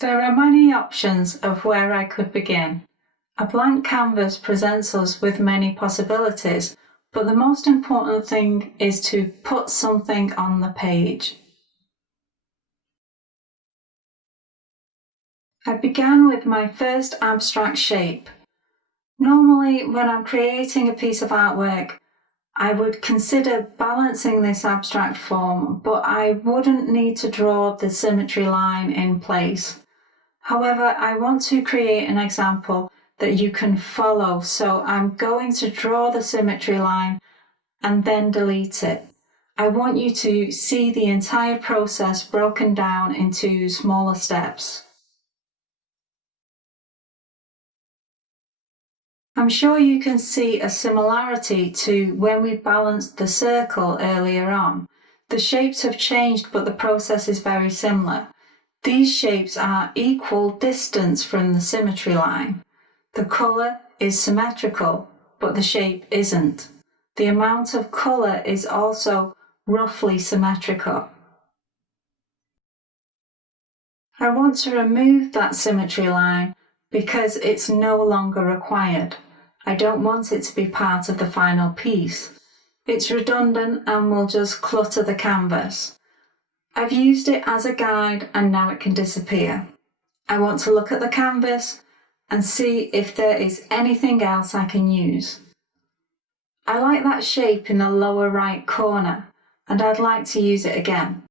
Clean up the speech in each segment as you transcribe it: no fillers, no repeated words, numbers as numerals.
There are many options of where I could begin. A blank canvas presents us with many possibilities, but the most important thing is to put something on the page. I began with my first abstract shape. Normally, when I'm creating a piece of artwork, I would consider balancing this abstract form, but I wouldn't need to draw the symmetry line in place. However, I want to create an example that you can follow, so I'm going to draw the symmetry line and then delete it. I want you to see the entire process broken down into smaller steps. I'm sure you can see a similarity to when we balanced the circle earlier on. The shapes have changed, but the process is very similar. These shapes are equal distance from the symmetry line. The colour is symmetrical, but the shape isn't. The amount of colour is also roughly symmetrical. I want to remove that symmetry line because it's no longer required. I don't want it to be part of the final piece. It's redundant and will just clutter the canvas. I've used it as a guide and now it can disappear. I want to look at the canvas and see if there is anything else I can use. I like that shape in the lower right corner and I'd like to use it again.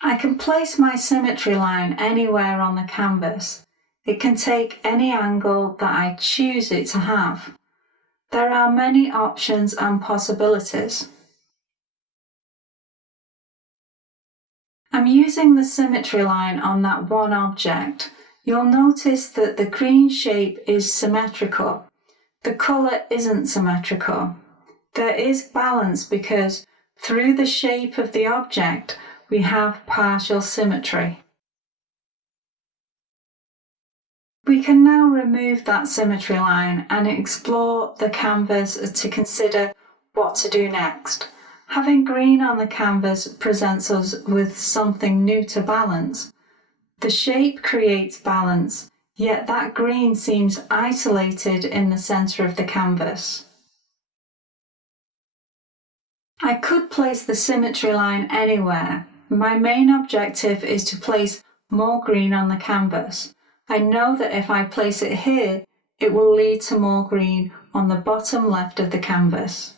I can place my symmetry line anywhere on the canvas. It can take any angle that I choose it to have. There are many options and possibilities. I'm using the symmetry line on that one object. You'll notice that the green shape is symmetrical. The colour isn't symmetrical. There is balance because through the shape of the object we have partial symmetry. We can now remove that symmetry line and explore the canvas to consider what to do next. Having green on the canvas presents us with something new to balance. The shape creates balance, yet that green seems isolated in the centre of the canvas. I could place the symmetry line anywhere. My main objective is to place more green on the canvas. I know that if I place it here, it will lead to more green on the bottom left of the canvas.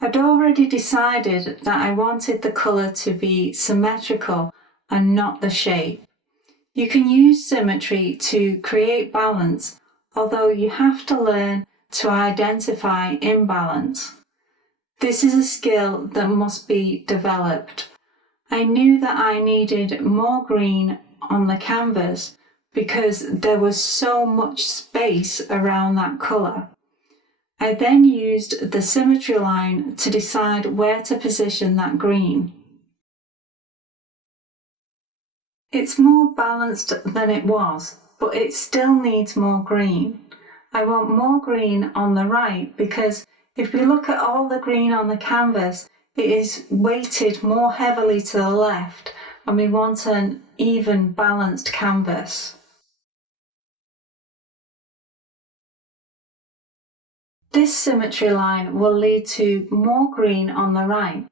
I'd already decided that I wanted the colour to be symmetrical and not the shape. You can use symmetry to create balance, although you have to learn to identify imbalance. This is a skill that must be developed. I knew that I needed more green on the canvas because there was so much space around that colour. I then used the symmetry line to decide where to position that green. It's more balanced than it was, but it still needs more green. I want more green on the right because if we look at all the green on the canvas, it is weighted more heavily to the left and we want an even balanced canvas. This symmetry line will lead to more green on the right.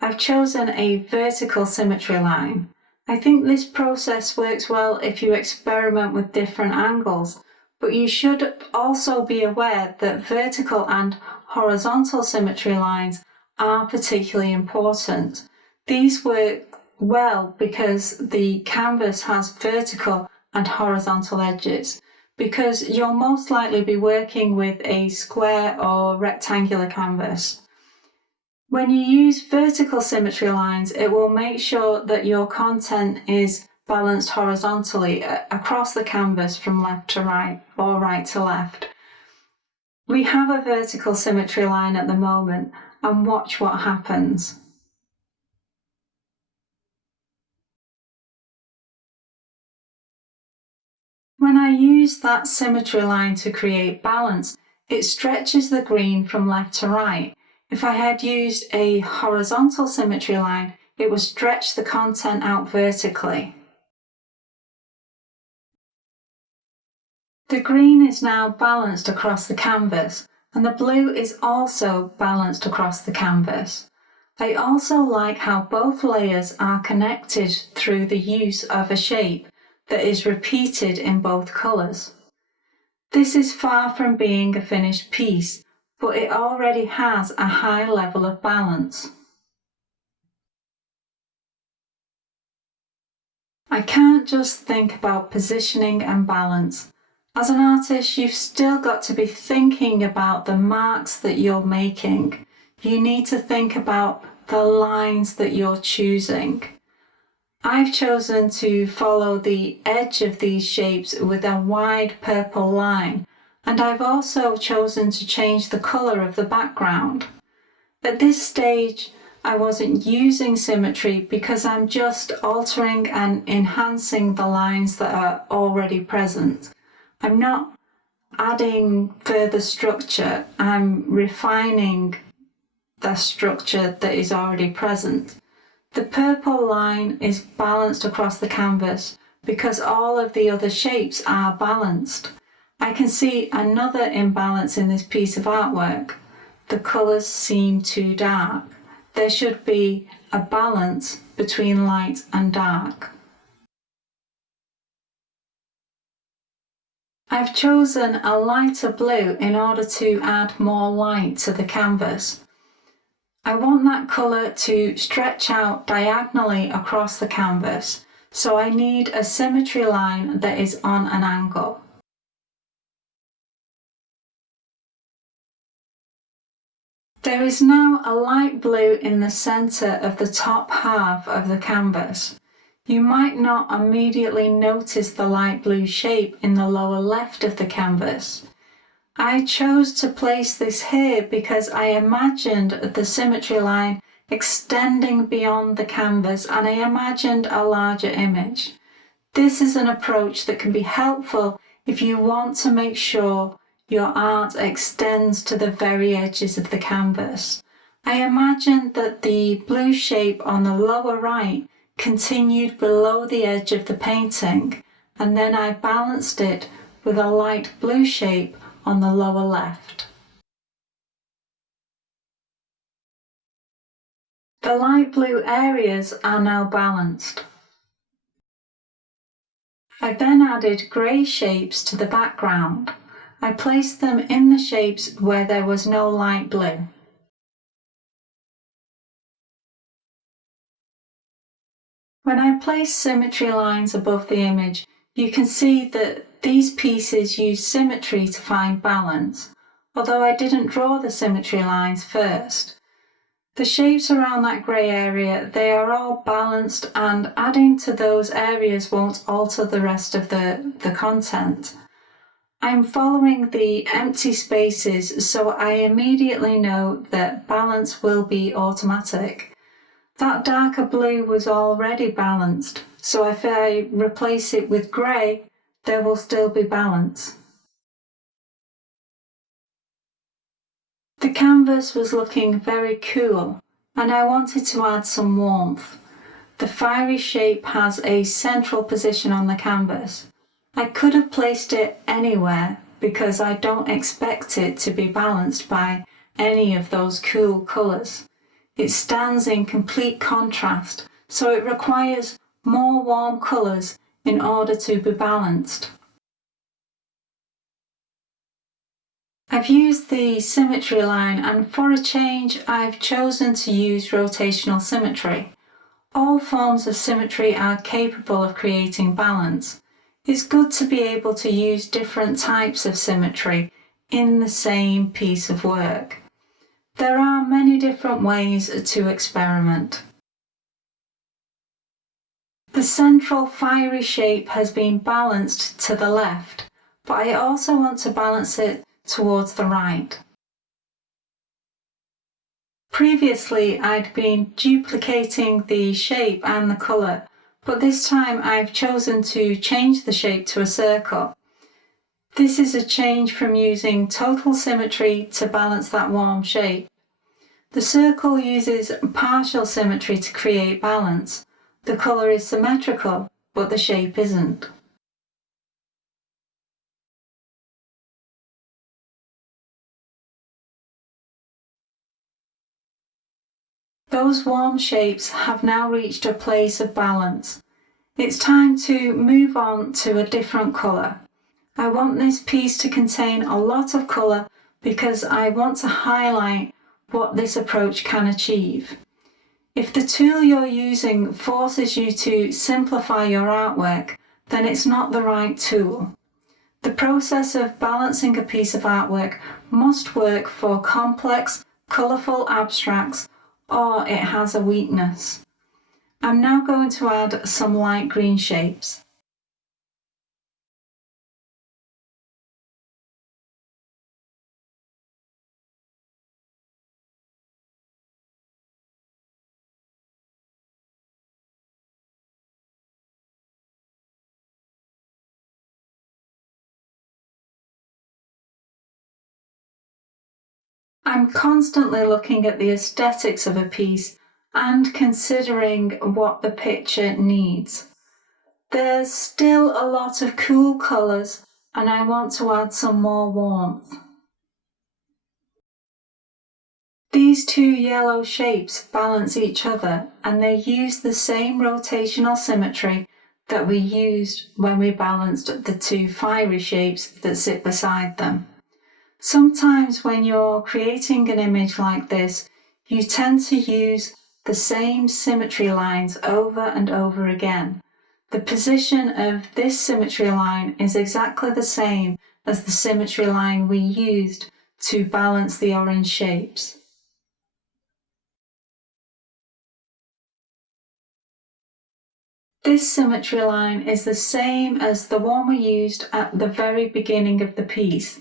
I've chosen a vertical symmetry line. I think this process works well if you experiment with different angles, but you should also be aware that vertical and horizontal symmetry lines are particularly important. These work well because the canvas has vertical and horizontal edges, because you'll most likely be working with a square or rectangular canvas. When you use vertical symmetry lines, it will make sure that your content is balanced horizontally across the canvas from left to right or right to left. We have a vertical symmetry line at the moment, and watch what happens. When I use that symmetry line to create balance, it stretches the green from left to right. If I had used a horizontal symmetry line, it would stretch the content out vertically. The green is now balanced across the canvas, and the blue is also balanced across the canvas. I also like how both layers are connected through the use of a shape that is repeated in both colours. This is far from being a finished piece, but it already has a high level of balance. I can't just think about positioning and balance. As an artist, you've still got to be thinking about the marks that you're making. You need to think about the lines that you're choosing. I've chosen to follow the edge of these shapes with a wide purple line, and I've also chosen to change the colour of the background. At this stage, I wasn't using symmetry because I'm just altering and enhancing the lines that are already present. I'm not adding further structure, I'm refining the structure that is already present. The purple line is balanced across the canvas because all of the other shapes are balanced. I can see another imbalance in this piece of artwork. The colours seem too dark. There should be a balance between light and dark. I've chosen a lighter blue in order to add more light to the canvas. I want that colour to stretch out diagonally across the canvas, so I need a symmetry line that is on an angle. There is now a light blue in the centre of the top half of the canvas. You might not immediately notice the light blue shape in the lower left of the canvas. I chose to place this here because I imagined the symmetry line extending beyond the canvas, and I imagined a larger image. This is an approach that can be helpful if you want to make sure your art extends to the very edges of the canvas. I imagined that the blue shape on the lower right continued below the edge of the painting, and then I balanced it with a light blue shape on the lower left. The light blue areas are now balanced. I then added grey shapes to the background. I placed them in the shapes where there was no light blue. When I place symmetry lines above the image, you can see that these pieces use symmetry to find balance, although I didn't draw the symmetry lines first. The shapes around that grey area, they are all balanced, and adding to those areas won't alter the rest of the content. I'm following the empty spaces, so I immediately know that balance will be automatic. That darker blue was already balanced, so if I replace it with grey, there will still be balance. The canvas was looking very cool, and I wanted to add some warmth. The fiery shape has a central position on the canvas. I could have placed it anywhere because I don't expect it to be balanced by any of those cool colours. It stands in complete contrast, so it requires more warm colours in order to be balanced. I've used the symmetry line, and for a change I've chosen to use rotational symmetry. All forms of symmetry are capable of creating balance. It's good to be able to use different types of symmetry in the same piece of work. There are many different ways to experiment. The central fiery shape has been balanced to the left, but I also want to balance it towards the right. Previously, I'd been duplicating the shape and the colour, but this time I've chosen to change the shape to a circle. This is a change from using total symmetry to balance that warm shape. The circle uses partial symmetry to create balance. The colour is symmetrical, but the shape isn't. Those warm shapes have now reached a place of balance. It's time to move on to a different colour. I want this piece to contain a lot of colour because I want to highlight what this approach can achieve. If the tool you're using forces you to simplify your artwork, then it's not the right tool. The process of balancing a piece of artwork must work for complex, colourful abstracts, or it has a weakness. I'm now going to add some light green shapes. I'm constantly looking at the aesthetics of a piece and considering what the picture needs. There's still a lot of cool colours and I want to add some more warmth. These two yellow shapes balance each other and they use the same rotational symmetry that we used when we balanced the two fiery shapes that sit beside them. Sometimes when you're creating an image like this, you tend to use the same symmetry lines over and over again. The position of this symmetry line is exactly the same as the symmetry line we used to balance the orange shapes. This symmetry line is the same as the one we used at the very beginning of the piece.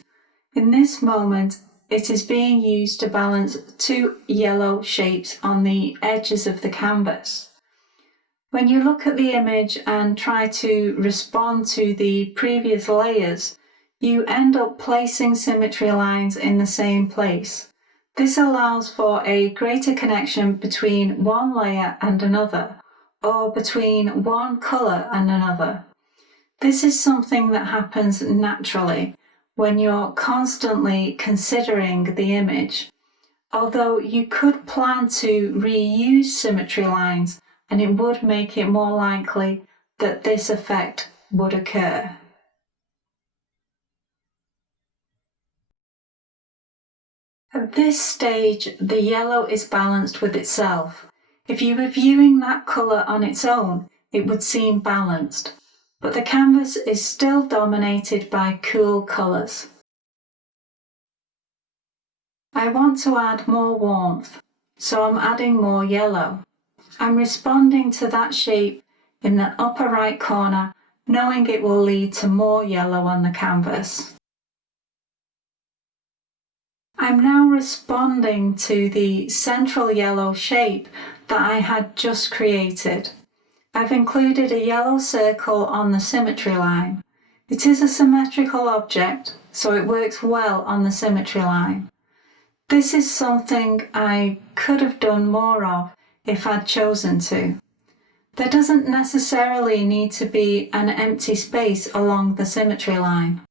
In this moment, it is being used to balance two yellow shapes on the edges of the canvas. When you look at the image and try to respond to the previous layers, you end up placing symmetry lines in the same place. This allows for a greater connection between one layer and another, or between one colour and another. This is something that happens naturally when you're constantly considering the image, although you could plan to reuse symmetry lines and it would make it more likely that this effect would occur. At this stage, the yellow is balanced with itself. If you were viewing that colour on its own, it would seem balanced, but the canvas is still dominated by cool colours. I want to add more warmth, so I'm adding more yellow. I'm responding to that shape in the upper right corner, knowing it will lead to more yellow on the canvas. I'm now responding to the central yellow shape that I had just created. I've included a yellow circle on the symmetry line. It is a symmetrical object, so it works well on the symmetry line. This is something I could have done more of if I'd chosen to. There doesn't necessarily need to be an empty space along the symmetry line.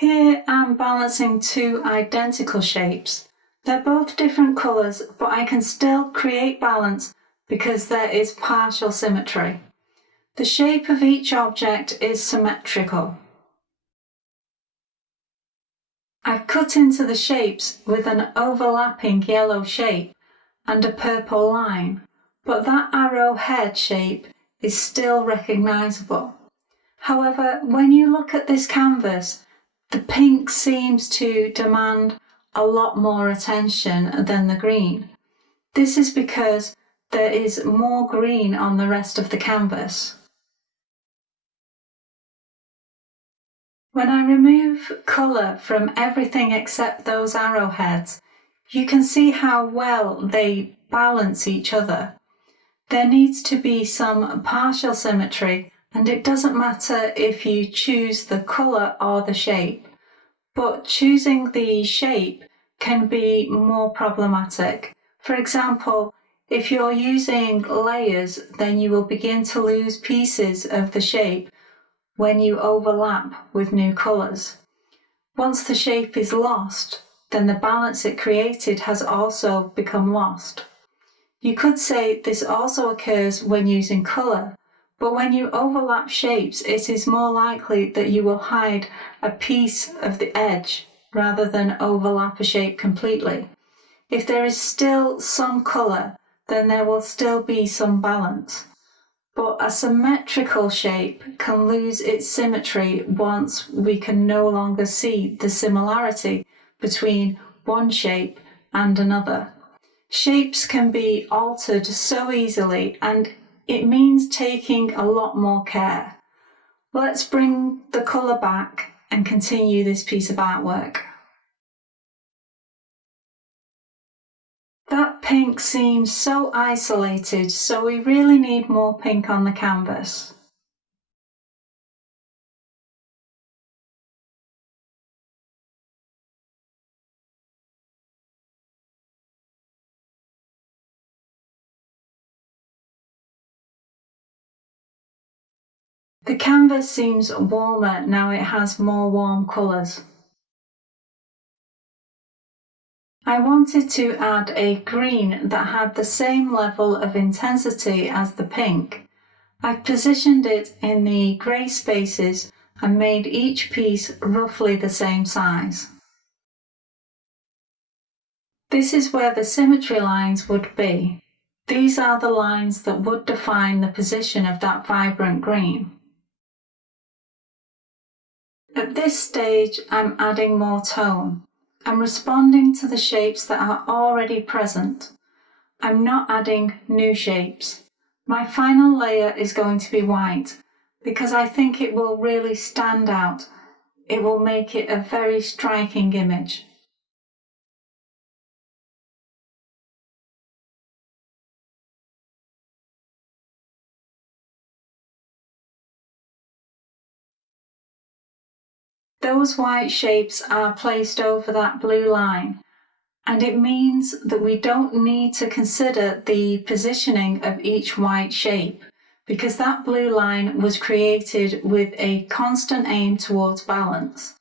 Here I'm balancing two identical shapes. They're both different colours, but I can still create balance because there is partial symmetry. The shape of each object is symmetrical. I've cut into the shapes with an overlapping yellow shape and a purple line, but that arrow head shape is still recognisable. However, when you look at this canvas, the pink seems to demand a lot more attention than the green. This is because there is more green on the rest of the canvas. When I remove colour from everything except those arrowheads, you can see how well they balance each other. There needs to be some partial symmetry, and it doesn't matter if you choose the colour or the shape, but choosing the shape can be more problematic. For example, if you're using layers, then you will begin to lose pieces of the shape when you overlap with new colours. Once the shape is lost, then the balance it created has also become lost. You could say this also occurs when using colour, but when you overlap shapes, it is more likely that you will hide a piece of the edge rather than overlap a shape completely. If there is still some colour, then there will still be some balance. But a symmetrical shape can lose its symmetry once we can no longer see the similarity between one shape and another. Shapes can be altered so easily, and it means taking a lot more care. Let's bring the colour back and continue this piece of artwork. That pink seems so isolated, so we really need more pink on the canvas. The canvas seems warmer now it has more warm colours. I wanted to add a green that had the same level of intensity as the pink. I've positioned it in the grey spaces and made each piece roughly the same size. This is where the symmetry lines would be. These are the lines that would define the position of that vibrant green. At this stage, I'm adding more tone. I'm responding to the shapes that are already present. I'm not adding new shapes. My final layer is going to be white because I think it will really stand out. It will make it a very striking image. Those white shapes are placed over that blue line, and it means that we don't need to consider the positioning of each white shape because that blue line was created with a constant aim towards balance.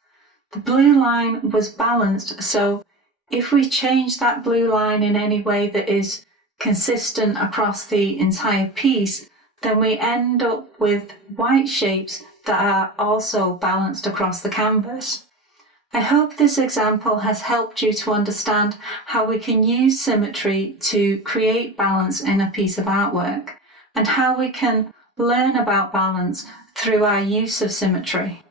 The blue line was balanced, so if we change that blue line in any way that is consistent across the entire piece, then we end up with white shapes that are also balanced across the canvas. I hope this example has helped you to understand how we can use symmetry to create balance in a piece of artwork, and how we can learn about balance through our use of symmetry.